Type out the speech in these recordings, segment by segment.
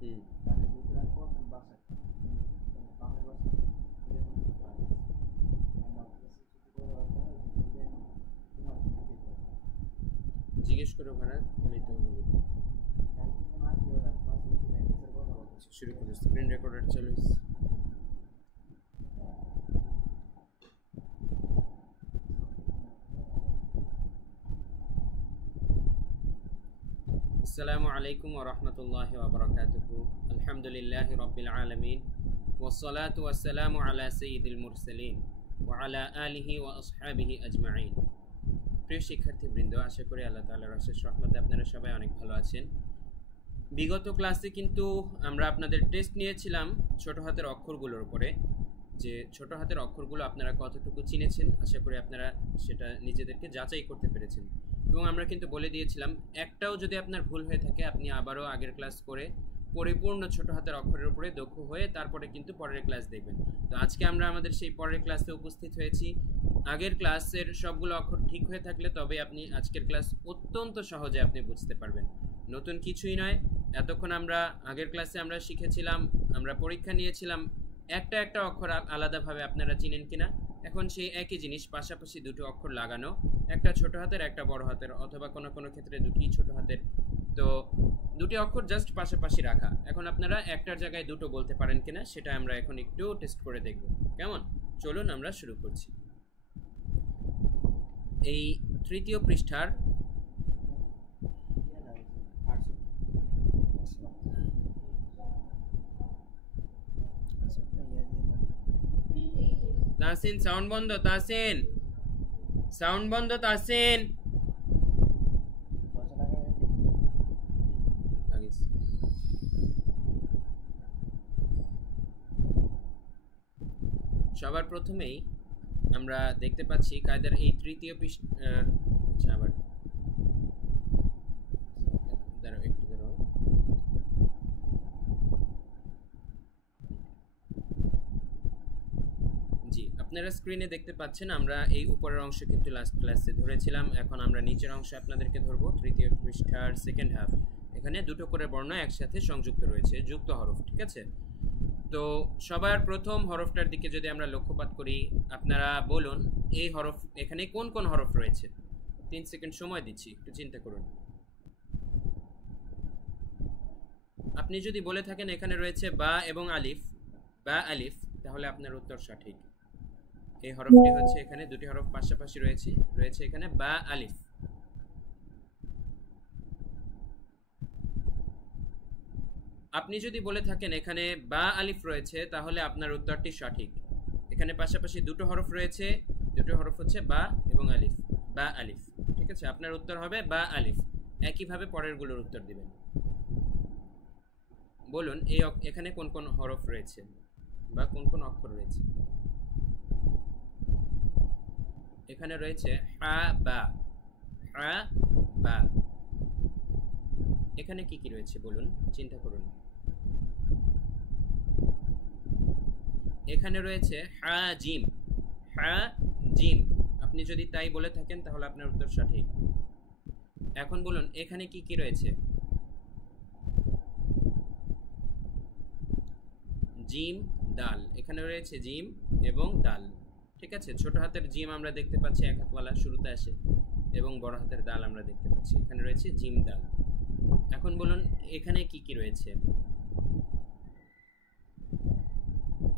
হুম। মানে ভিতরে প্রথম বাসায় বামের বাসায় জিজ্ঞেস করো ভাড়া নিতে হবে। শুরু করো, স্ক্রিন রেকর্ডার চালু হইছে। আসসালামু আলাইকুম ওয়া রাহমাতুল্লাহি ওয়া বারাকাতুহু। আলহামদুলিল্লাহি রাব্বিল আলামিন ওয়াসসালাতু ওয়াসসালামু আলা সাইয়্যিদিল মুরসালিন ওয়া আলা আলিহি ওয়া আসহাবিহি আজমাইন। প্রিয় শিক্ষার্থীবৃন্দ, আশা করি আল্লাহ তাআলার অশেষ রহমতে আপনারা সবাই অনেক ভালো আছেন। বিগত ক্লাসে কিন্তু আমরা আপনাদের টেস্ট নিয়েছিলাম ছোট হাতের অক্ষরগুলোর উপরে, যে ছোট হাতের অক্ষরগুলো আপনারা কতটুকু চিনেছেন। আশা করি আপনারা সেটা নিজেদেরকে যাচাই করতে পেরেছেন। এবং আমরা কিন্তু বলে দিয়েছিলাম একটাও যদি আপনার ভুল হয়ে থাকে আপনি আবারও আগের ক্লাস করে পরিপূর্ণ ছোট হাতের অক্ষরের উপরে দক্ষ হয়ে তারপরে কিন্তু পরের ক্লাস দেখবেন। তো আজকে আমরা আমাদের সেই পরের ক্লাসে উপস্থিত হয়েছি। আগের ক্লাসের সবগুলো অক্ষর ঠিক হয়ে থাকলে তবে আপনি আজকের ক্লাস অত্যন্ত সহজে আপনি বুঝতে পারবেন। নতুন কিছুই নয়, এতক্ষণ আমরা আগের ক্লাসে আমরা শিখেছিলাম, আমরা পরীক্ষা নিয়েছিলাম একটা একটা অক্ষর আলাদাভাবে আপনারা চিনেন কিনা। এখন সেই একই জিনিস পাশাপাশি দুটো অক্ষর লাগানো, একটা ছোট হাতের একটা বড় হাতের, অথবা কোনো কোনো ক্ষেত্রে দুটি ছোট হাতের। তো দুটি অক্ষর জাস্ট পাশাপাশি রাখা, এখন আপনারা একটার জায়গায় দুটো বলতে পারেন কিনা সেটা আমরা এখন একটু টেস্ট করে দেখব। কেমন? চলুন আমরা শুরু করছি। এই তৃতীয় পৃষ্ঠার তাহসিন সাউন্ড বন্ধ, তাহসিন সাউন্ড বন্ধ, তাহসিন। সবার প্রথমেই আমরা দেখতে পাচ্ছি কায়দার এই তৃতীয় পৃষ্ঠা। আচ্ছা, আবার দাঁড়াও, একটু দাঁড়াও। জি, আপনারা স্ক্রিনে দেখতে পাচ্ছেন আমরা এই উপরের অংশ কিন্তু লাস্ট ক্লাসে ধরেছিলাম, এখন আমরা নিচের অংশ আপনাদেরকে ধরবো। তৃতীয় পৃষ্ঠার সেকেন্ড হাফ, এখানে দুটো করে বর্ণ একসাথে সংযুক্ত রয়েছে, যুক্ত হরফ, ঠিক আছে? তো সবার প্রথম হরফটার দিকে যদি আমরা লক্ষ্যপাত করি, আপনারা বলুন এই হরফ, এখানে কোন কোন হরফ রয়েছে। 3 সেকেন্ড সময় দিচ্ছি, একটু চিন্তা করুন। আপনি যদি বলে থাকেন এখানে রয়েছে বা এবং আলিফ, বা আলিফ, তাহলে আপনার উত্তর সঠিক। এই হরফটি হচ্ছে, এখানে দুটি হরফ পাশাপাশি রয়েছে, রয়েছে এখানে বা আলিফ। আপনি যদি বলে থাকেন এখানে বা আলিফ রয়েছে, তাহলে আপনার উত্তরটি সঠিক। এখানে পাশাপাশি দুটো হরফ রয়েছে, দুটো হরফ হচ্ছে বা এবং আলিফ, বা আলিফ, ঠিক আছে? আপনার উত্তর হবে বা আলিফ। একইভাবে পরেরগুলোর উত্তর দিবেন। বলুন এই এখানে কোন কোন হরফ রয়েছে বা কোন কোন অক্ষর রয়েছে। এখানে রয়েছে হা বা, হা বা। এখানে কি কি রয়েছে বলুন, চিন্তা করুন। এখানে রয়েছে হা জিম, হা জিম। আপনি যদি তাই বলে থাকেন তাহলে আপনার উত্তর সঠিক। এখন বলুন এখানে কি কি রয়েছে। জিম দাল, এখানে রয়েছে জিম এবং দাল, ঠিক আছে? ছোট হাতের জিম আমরা দেখতে পাচ্ছি এক হাতওয়ালা শুরুতে আসে, এবং বড় হাতের দাল আমরা দেখতে পাচ্ছি, এখানে রয়েছে জিম দাল। এখন বলুন এখানে কি কি রয়েছে।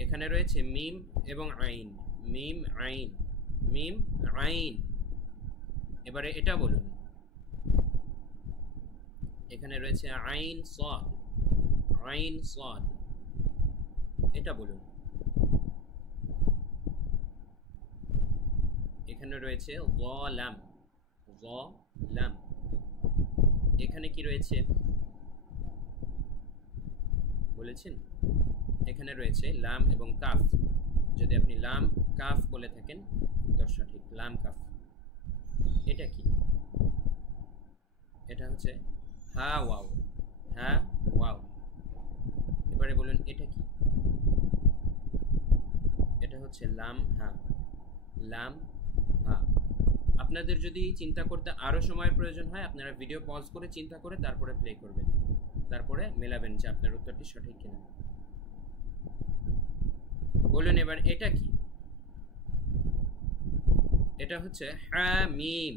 এখানে রয়েছে মিম এবং আইন, মিম আইন, মিম আইন। এবারে এটা বলুন, এখানে রয়েছে আইন সাদ, আইন সাদ। এটা বলুন। এখানে রয়েছে লাম, লাম। এখানে কি রয়েছে বলেছেন? এখানে রয়েছে লাম এবং কাফ। যদি আপনি লাম কাফ বলে থাকেন উত্তর সঠিক, লাম কাফ। এটা কি? এটা হচ্ছে হা ওয়াও, হা ওয়াও। এবারে বলুন এটা কি? এটা হচ্ছে লাম হা, লাম হা। আপনাদের যদি চিন্তা করতে আরো সময়ের প্রয়োজন হয় আপনারা ভিডিও পজ করে চিন্তা করে তারপরে প্লে করবেন। তারপরে মেলাবেন যে আপনার উত্তরটি সঠিক কিনা। বলুন এবার এটা কি? এটা হচ্ছে হামিম।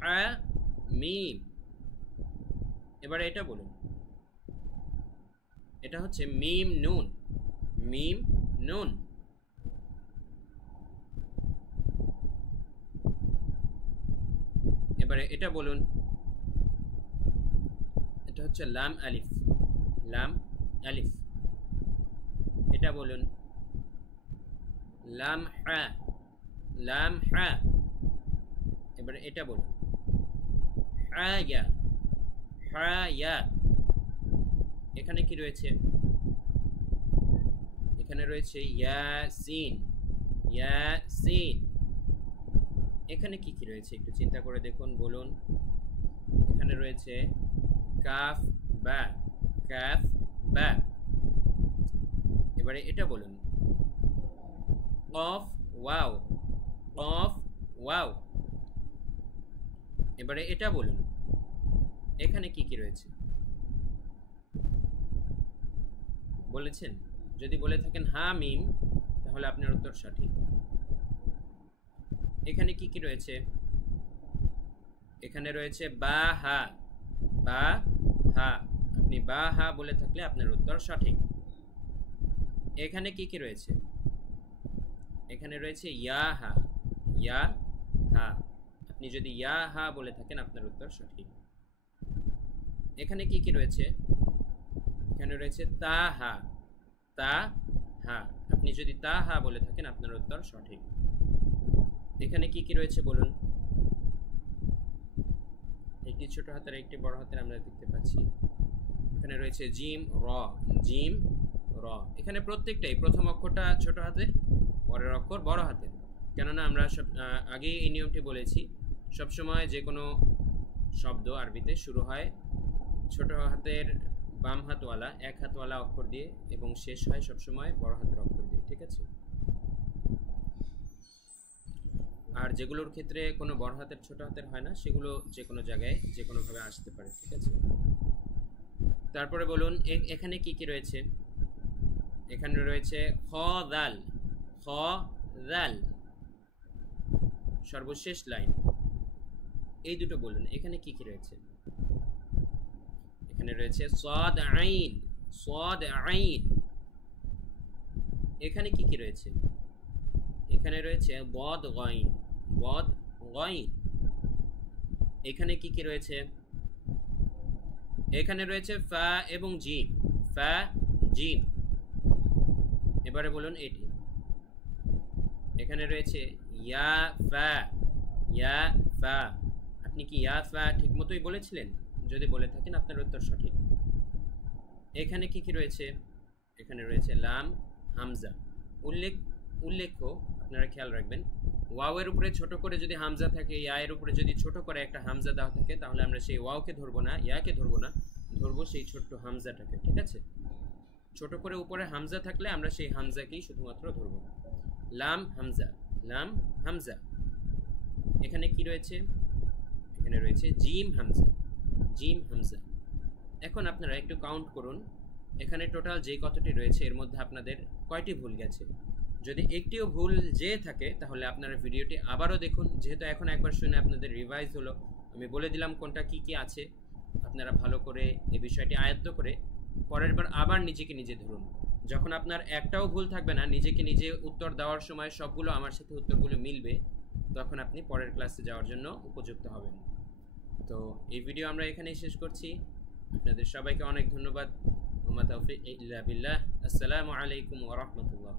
হামিম। এবার এটা বলুন, এটা হচ্ছে মিম নুন। মিম নুন। এবারে এটা বলুন, এটা হচ্ছে লাম আলিফ। লাম আলিফ। এটা বলুন লাম হা। লাম হা। এবারে এটা বলুন হায়া। হায়া। এখানে কি রয়েছে? এখানে রয়েছে ইয়াসিন। ইয়াসিন। এখানে কি কি রয়েছে একটু চিন্তা করে দেখুন, বলুন। এখানে রয়েছে কাফ বা। কাফ বা। এবারে এটা বলুন কফ ওয়াও। কফ ওয়াও। এবারে এটা বলুন এখানে কি কি রয়েছে বলেছেন? যদি বলে থাকেন হামিম তাহলে আপনার উত্তর সঠিক। এখানে কি কি রয়েছে? এখানে রয়েছে বা হা। বা হা। আপনি বা হা বলে থাকলে আপনার উত্তর সঠিক। এখানে কি কি রয়েছে? এখানে রয়েছে ইয়া হা। ইয়া হা। আপনি যদি ইয়া হা বলে থাকেন আপনার উত্তর সঠিক। এখানে কি কি রয়েছে? এখানে রয়েছে তা হা। তা হা। আপনি যদি তা হা বলে থাকেন আপনার উত্তর সঠিক। এখানে কি কি রয়েছে বলুন। একটি ছোট হাতের একটি বড় হাতের আমরা দেখতে পাচ্ছি। এখানে রয়েছে জিম র। জিম র। এখানে প্রত্যেকটাই প্রথম অক্ষরটা ছোট হাতের, পরের অক্ষর বড় হাতের। কেননা আমরা সব আগেই এই নিয়মটি বলেছি, সবসময় যে কোনো শব্দ আরবিতে শুরু হয় ছোট হাতের বাম হাতওয়ালা এক হাতওয়ালা অক্ষর দিয়ে এবং শেষ হয় সবসময় বড় হাতের অক্ষর দিয়ে, ঠিক আছে? আর যেগুলোর ক্ষেত্রে কোনো বড় হাতের ছোট হাতের হয় না সেগুলো যে কোনো জায়গায় যে কোনোভাবে আসতে পারে, ঠিক আছে? তারপরে বলুন এখানে কি কি রয়েছে? এখানে রয়েছে খ দাল। খ দাল। সর্বশেষ লাইন এই দুটো বলুন এখানে কি কি রয়েছে? এখানে রয়েছে সাদ আইন। সাদ আইন। এখানে কি কি রয়েছে? এখানে রয়েছে বদ গাইন। বদ গাইন। এখানে কি কি রয়েছে? এখানে রয়েছে ফা এবং জিম। ফা জিম। এবারে বলুন এটি। এখানে রয়েছে ইয়া ফা। ইয়া ফা। আপনি কি ইয়া ফা ঠিক মতোই বলেছিলেন? যদি বলে থাকেন আপনার উত্তর সঠিক। এখানে কি কি রয়েছে? এখানে রয়েছে লাম হামজা। উল্লেখ্য আপনারা খেয়াল রাখবেন, ওয়াওয়ের উপরে ছোট করে যদি হামজা থাকে, ইয়ায়ের উপরে যদি ছোট করে একটা হামজা দেওয়া থাকে, তাহলে আমরা সেই ওয়াওকে ধরবো না, ইয়াকে ধরবো না, ধরবো সেই ছোট্ট হামজাটাকে, ঠিক আছে? ছোট করে উপরে হামজা থাকলে আমরা সেই হামজাকেই শুধুমাত্র ধরবো। লাম হামজা। লাম হামজা। এখানে কি রয়েছে? এখানে রয়েছে জিম হামজা। জিম হামজা। এখন আপনারা একটু কাউন্ট করুন, এখানে টোটাল যে কতটি রয়েছে এর মধ্যে আপনাদের কয়টি ভুল গেছে। যদি একটিও ভুল যেয়ে থাকে তাহলে আপনারা ভিডিওটি আবারও দেখুন, যেহেতু এখন একবার শুনে আপনাদের রিভাইজ হলো, আমি বলে দিলাম কোনটা কি কি আছে। আপনারা ভালো করে এই বিষয়টি আয়ত্ত করে পরের বার আবার নিজেকে নিজে ধরুন। যখন আপনার একটাও ভুল থাকবে না, নিজেকে নিজে উত্তর দেওয়ার সময় সবগুলো আমার সাথে উত্তরগুলো মিলবে, তখন আপনি পরের ক্লাসে যাওয়ার জন্য উপযুক্ত হবেন। তো এই ভিডিও আমরা এখানেই শেষ করছি। আপনাদের সবাইকে অনেক ধন্যবাদ। ওয়া মা তাওফীক ইল্লা বিল্লাহ। আসসালামু আলাইকুম ওয়া রাহমাতুল্লাহ।